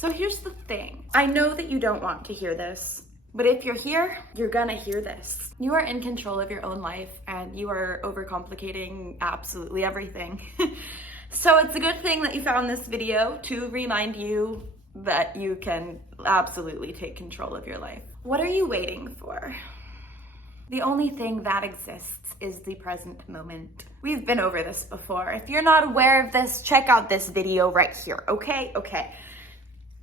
So here's the thing. I know that you don't want to hear this, but if you're here, you're gonna hear this. You are in control of your own life and you are overcomplicating absolutely everything. So it's a good thing that you found this video to remind you that you can absolutely take control of your life. What are you waiting for? The only thing that exists is the present moment. We've been over this before. If you're not aware of this, check out this video right here, okay? Okay.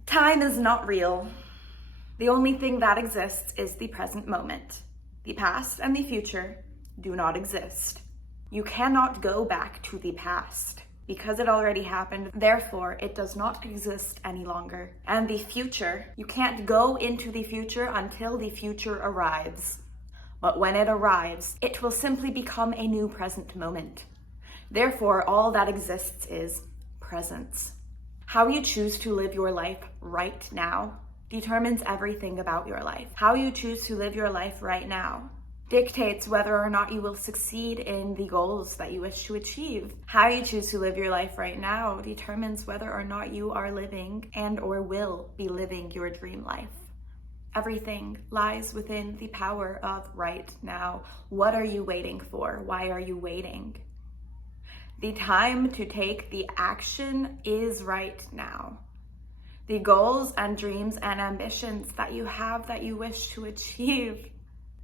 Time is not real. The only thing that exists is the present moment. The past and the future do not exist. You cannot go back to the past because it already happened. Therefore, it does not exist any longer. And the future, you can't go into the future until the future arrives. But when it arrives, it will simply become a new present moment. Therefore, all that exists is presence. How you choose to live your life right now determines everything about your life. How you choose to live your life right now dictates whether or not you will succeed in the goals that you wish to achieve. How you choose to live your life right now determines whether or not you are living and or will be living your dream life. Everything lies within the power of right now. What are you waiting for? Why are you waiting? The time to take the action is right now. The goals and dreams and ambitions that you have that you wish to achieve,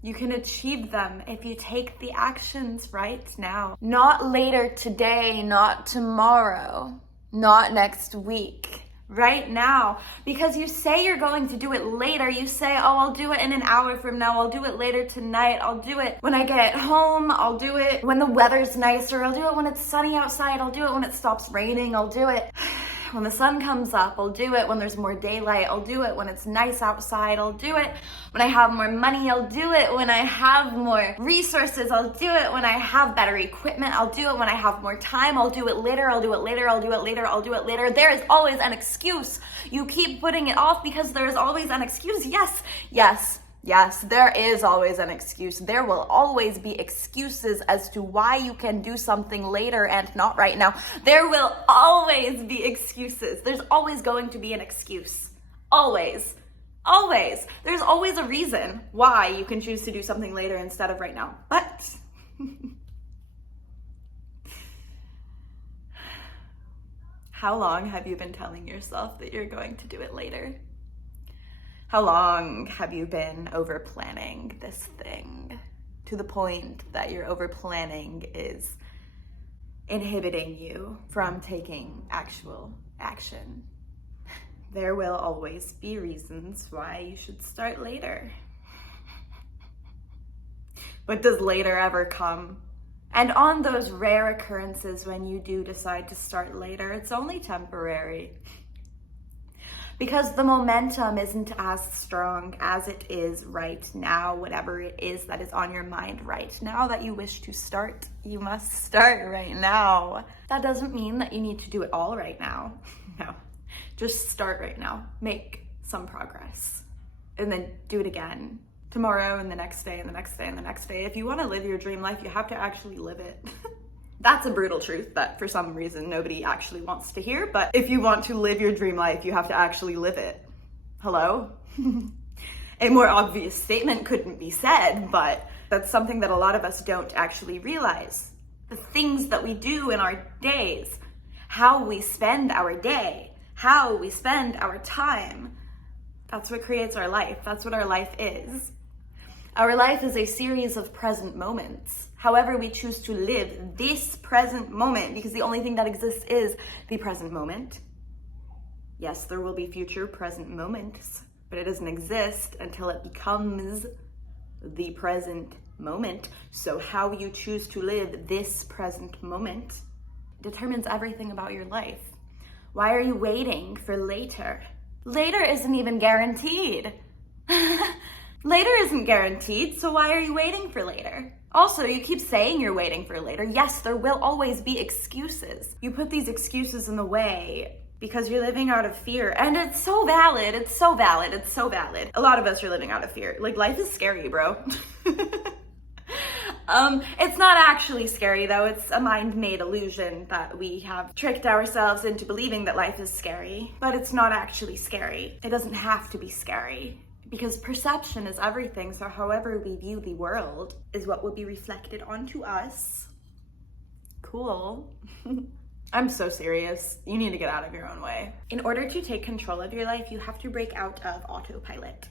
you can achieve them if you take the actions right now. Not later today, not tomorrow, not next week. Right now, because you say you're going to do it later. You say, oh, I'll do it in an hour from now. I'll do it later tonight. I'll do it when I get home. I'll do it when the weather's nicer. I'll do it when it's sunny outside. I'll do it when it stops raining. I'll do it when the sun comes up. I'll do it when there's more daylight. I'll do it when it's nice outside. I'll do it when I have more money. I'll do it when I have more resources. I'll do it when I have better equipment. I'll do it when I have more time. I'll do it later. I'll do it later. I'll do it later. I'll do it later. There is always an excuse. You keep putting it off because there is always an excuse. Yes, there is always an excuse. There will always be excuses as to why you can do something later and not right now. There will always be excuses. There's always going to be an excuse. Always. Always. There's always a reason why you can choose to do something later instead of right now. But how long have you been telling yourself that you're going to do it later? How long have you been over planning this thing to the point that your over planning is inhibiting you from taking actual action? There will always be reasons why you should start later. But does later ever come? And on those rare occurrences when you do decide to start later, it's only temporary. Because the momentum isn't as strong as it is right now. Whatever it is that is on your mind right now that you wish to start, you must start right now. That doesn't mean that you need to do it all right now. No, just start right now. Make some progress and then do it again tomorrow and the next day and the next day and the next day. If you want to live your dream life, you have to actually live it. That's a brutal truth that for some reason nobody actually wants to hear, but if you want to live your dream life, you have to actually live it. Hello? A more obvious statement couldn't be said, but that's something that a lot of us don't actually realize. The things that we do in our days, how we spend our day, how we spend our time, that's what creates our life. That's what our life is. Our life is a series of present moments. However we choose to live this present moment, because the only thing that exists is the present moment. Yes, there will be future present moments, but it doesn't exist until it becomes the present moment. So how you choose to live this present moment determines everything about your life. Why are you waiting for later? Later isn't even guaranteed. Later isn't guaranteed, so why are you waiting for later? Also, you keep saying you're waiting for later. Yes, there will always be excuses. You put these excuses in the way because you're living out of fear. And it's so valid. It's so valid. It's so valid. A lot of us are living out of fear. Like, life is scary, bro. It's not actually scary though. It's a mind-made illusion that we have tricked ourselves into believing that life is scary, but it's not actually scary. It doesn't have to be scary because perception is everything. So however we view the world is what will be reflected onto us. Cool. I'm so serious. You need to get out of your own way. In order to take control of your life, you have to break out of autopilot.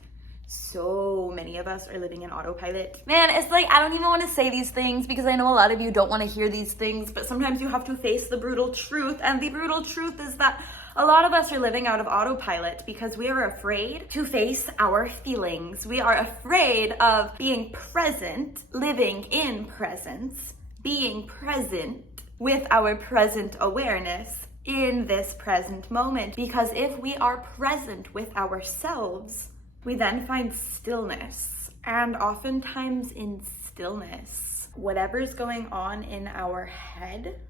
So many of us are living in autopilot. Man, it's like, I don't even want to say these things because I know a lot of you don't want to hear these things, but sometimes you have to face the brutal truth. And the brutal truth is that a lot of us are living out of autopilot because we are afraid to face our feelings. We are afraid of being present, living in presence, being present with our present awareness in this present moment. Because if we are present with ourselves, we then find stillness, and oftentimes in stillness, whatever's going on in our head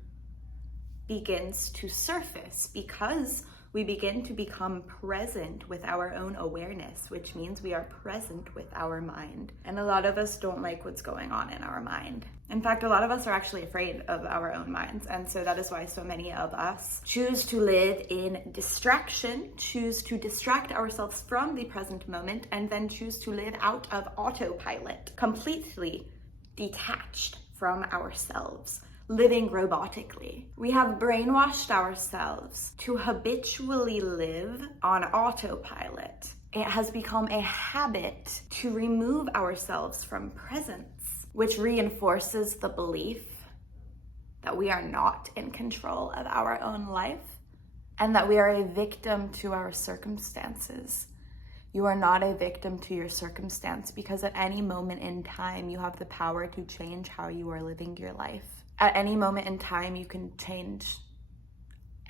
begins to surface because we begin to become present with our own awareness, which means we are present with our mind. And a lot of us don't like what's going on in our mind. In fact, a lot of us are actually afraid of our own minds. And so that is why so many of us choose to live in distraction, choose to distract ourselves from the present moment, and then choose to live out of autopilot, completely detached from ourselves, living robotically. We have brainwashed ourselves to habitually live on autopilot. It has become a habit to remove ourselves from presence, which reinforces the belief that we are not in control of our own life and that we are a victim to our circumstances. You are not a victim to your circumstance because at any moment in time, you have the power to change how you are living your life. At any moment in time, you can change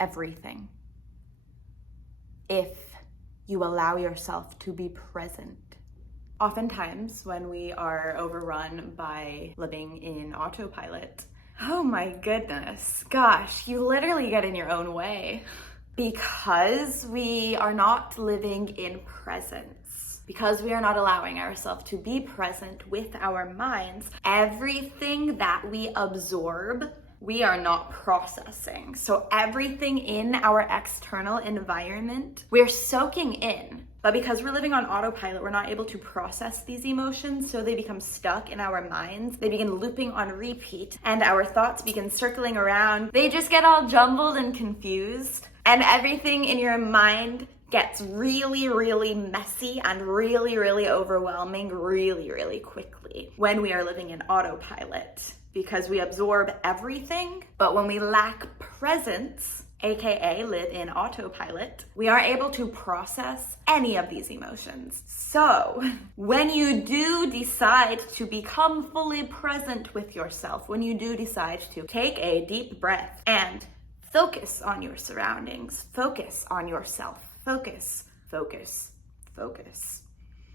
everything if you allow yourself to be present. Oftentimes, when we are overrun by living in autopilot, oh my goodness, gosh, you literally get in your own way because we are not living in presence. Because we are not allowing ourselves to be present with our minds, everything that we absorb, we are not processing. So everything in our external environment, we're soaking in. But because we're living on autopilot, we're not able to process these emotions, so they become stuck in our minds. They begin looping on repeat, and our thoughts begin circling around. They just get all jumbled and confused, and everything in your mind gets really, really messy and really, really overwhelming really, really quickly when we are living in autopilot because we absorb everything. But when we lack presence, aka live in autopilot, we aren't able to process any of these emotions. So when you do decide to become fully present with yourself, when you do decide to take a deep breath and focus on your surroundings, focus on yourself, focus, focus, focus.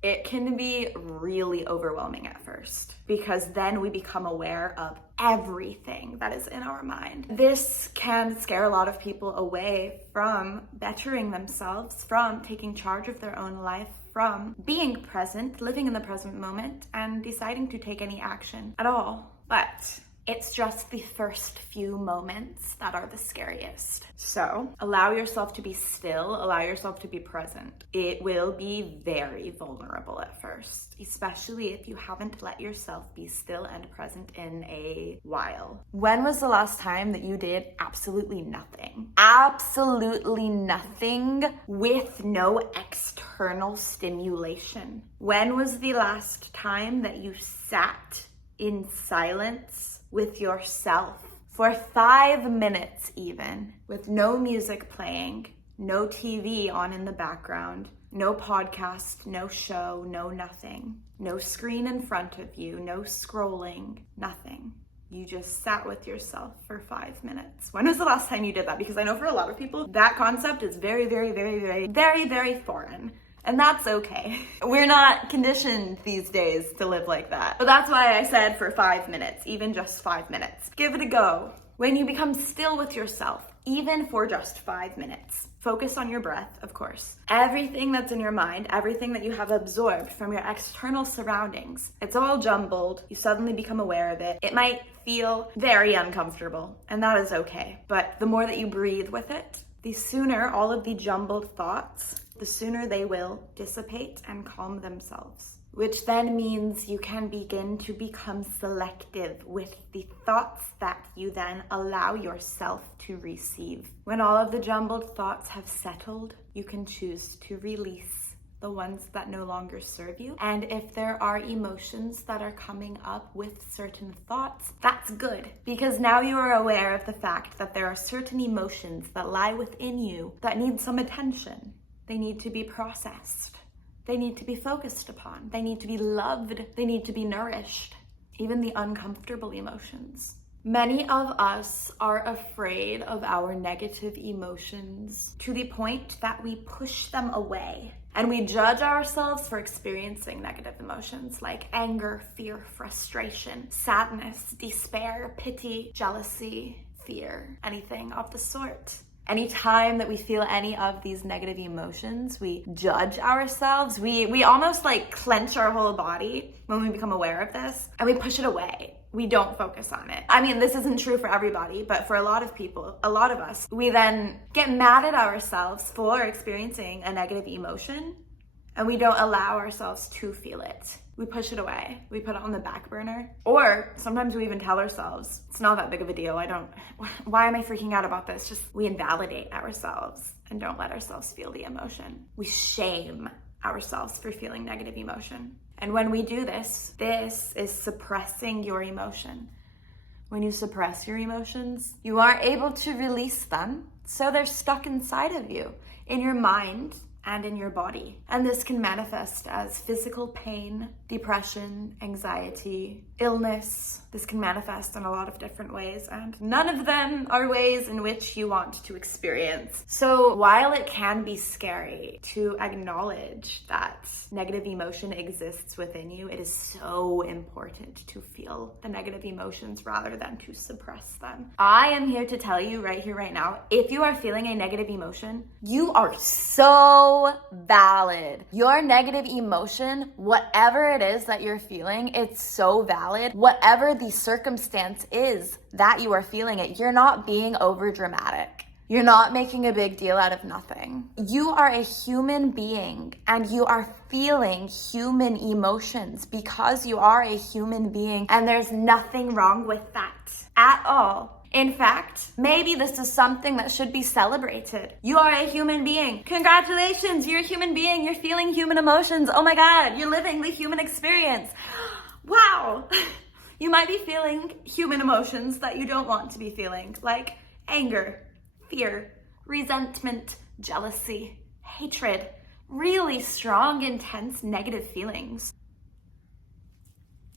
It can be really overwhelming at first because then we become aware of everything that is in our mind. This can scare a lot of people away from bettering themselves, from taking charge of their own life, from being present, living in the present moment, and deciding to take any action at all. But it's just the first few moments that are the scariest. So allow yourself to be still, allow yourself to be present. It will be very vulnerable at first, especially if you haven't let yourself be still and present in a while. When was the last time that you did absolutely nothing? Absolutely nothing with no external stimulation. When was the last time that you sat in silence with yourself for 5 minutes even, with no music playing, no TV on in the background, no podcast, no show, no nothing, no screen in front of you, no scrolling, nothing. You just sat with yourself for 5 minutes. When was the last time you did that? Because I know for a lot of people, that concept is very, very, very, very, very, very foreign. And that's okay. We're not conditioned these days to live like that. But that's why I said for 5 minutes, even just 5 minutes. Give it a go. When you become still with yourself, even for just 5 minutes, Focus on your breath, of course. Everything that's in your mind, everything that you have absorbed from your external surroundings, it's all jumbled. You suddenly become aware of it. It might feel very uncomfortable, and that is okay. But the more that you breathe with it, the sooner all of the jumbled thoughts, the sooner they will dissipate and calm themselves. Which then means you can begin to become selective with the thoughts that you then allow yourself to receive. When all of the jumbled thoughts have settled, you can choose to release the ones that no longer serve you. And if there are emotions that are coming up with certain thoughts, that's good, because now you are aware of the fact that there are certain emotions that lie within you that need some attention. They need to be processed. They need to be focused upon. They need to be loved. They need to be nourished. Even the uncomfortable emotions. Many of us are afraid of our negative emotions to the point that we push them away. And we judge ourselves for experiencing negative emotions like anger, fear, frustration, sadness, despair, pity, jealousy, fear, anything of the sort. Anytime that we feel any of these negative emotions, we judge ourselves. We almost like clench our whole body when we become aware of this, and we push it away. We don't focus on it. I mean, this isn't true for everybody, but for a lot of people, a lot of us, we then get mad at ourselves for experiencing a negative emotion, and we don't allow ourselves to feel it. We push it away. We put it on the back burner. Or sometimes we even tell ourselves, it's not that big of a deal. Why am I freaking out about this? Just we invalidate ourselves and don't let ourselves feel the emotion. We shame ourselves for feeling negative emotion. And when we do this, this is suppressing your emotion. When you suppress your emotions, you aren't able to release them. So they're stuck inside of you, in your mind, and in your body. And this can manifest as physical pain, depression, anxiety, illness. This can manifest in a lot of different ways, and none of them are ways in which you want to experience. So while it can be scary to acknowledge that negative emotion exists within you, it is so important to feel the negative emotions rather than to suppress them. I am here to tell you right here, right now, if you are feeling a negative emotion, you are so valid. Your negative emotion, whatever it is that you're feeling, it's so valid. Whatever the circumstance is that you are feeling it, you're not being over dramatic. You're not making a big deal out of nothing. You are a human being and you are feeling human emotions because you are a human being, and there's nothing wrong with that at all. In fact, maybe this is something that should be celebrated. You are a human being. Congratulations, you're a human being. You're feeling human emotions. Oh my God, you're living the human experience. Wow. You might be feeling human emotions that you don't want to be feeling, like anger, fear, resentment, jealousy, hatred, really strong, intense, negative feelings.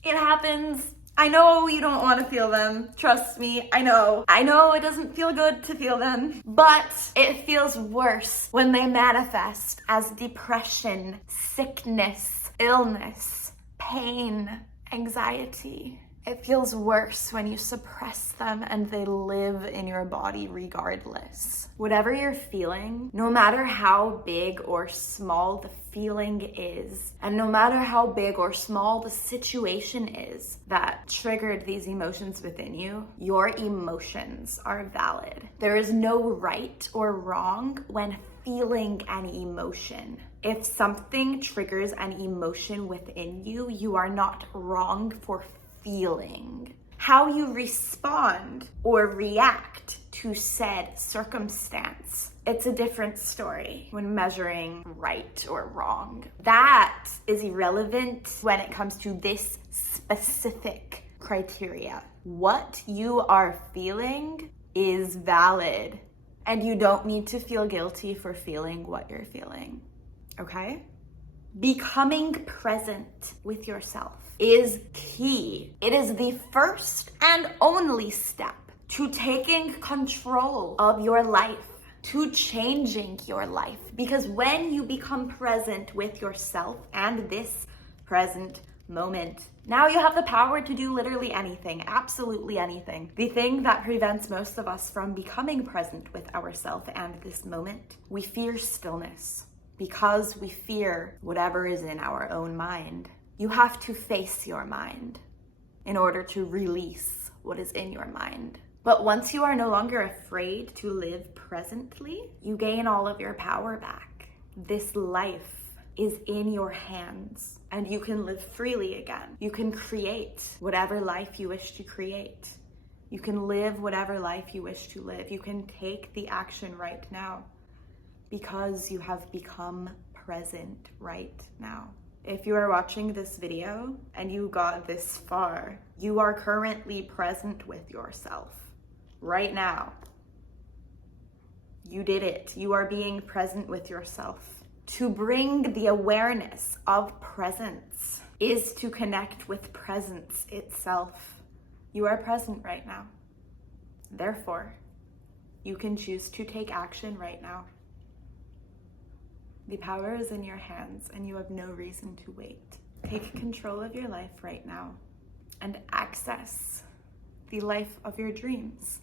It happens. I know you don't want to feel them. Trust me, I know. I know it doesn't feel good to feel them, but it feels worse when they manifest as depression, sickness, illness, pain, anxiety. It feels worse when you suppress them and they live in your body regardless. Whatever you're feeling, no matter how big or small the feeling is, and no matter how big or small the situation is that triggered these emotions within you, your emotions are valid. There is no right or wrong when feeling an emotion. If something triggers an emotion within you, you are not wrong for feeling. How you respond or react to said circumstance, it's a different story when measuring right or wrong. That is irrelevant when it comes to this specific criteria. What you are feeling is valid, and you don't need to feel guilty for feeling what you're feeling, okay? Becoming present with yourself is key. It is the first and only step to taking control of your life, to changing your life. Because when you become present with yourself and this present moment. Now you have the power to do literally anything, absolutely anything. The thing that prevents most of us from becoming present with ourselves and this moment, we fear stillness because we fear whatever is in our own mind. You have to face your mind in order to release what is in your mind. But once you are no longer afraid to live presently, you gain all of your power back. This life is in your hands and you can live freely again. You can create whatever life you wish to create. You can live whatever life you wish to live. You can take the action right now because you have become present right now. If you are watching this video and you got this far, you are currently present with yourself right now. You did it. You are being present with yourself. To bring the awareness of presence is to connect with presence itself. You are present right now. Therefore, you can choose to take action right now. The power is in your hands and you have no reason to wait. Take control of your life right now and access the life of your dreams.